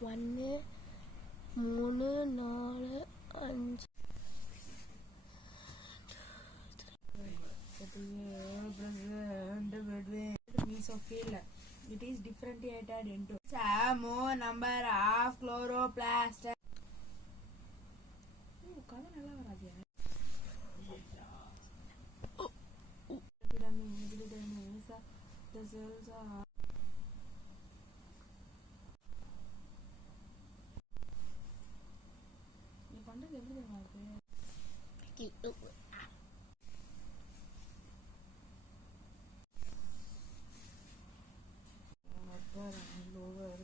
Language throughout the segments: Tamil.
1 3 4 5 means of failure. It is differentiated into some more number of chloroplast. The cells are lower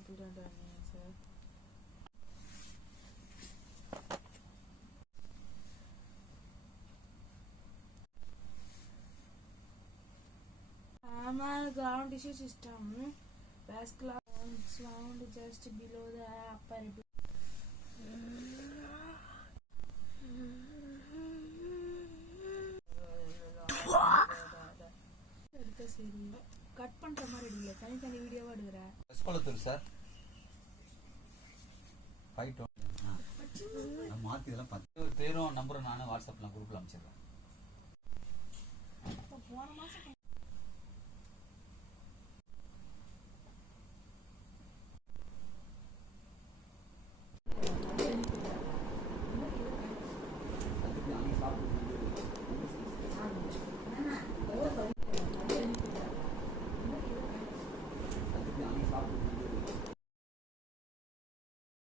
ground tissue system, vascular sound just below the upper சரி கட் பண்ற மாதிரி இல்ல தனித்தனி வீடியோவா எடுக்கறேன் ஸ்கூலத்துல சார் 520 நான் மாத்தி இதெல்லாம் 10 பேரும் நம்பர் நானே வாட்ஸ்அப்ல குரூப்ல அனுப்பிச்சிடுறேன்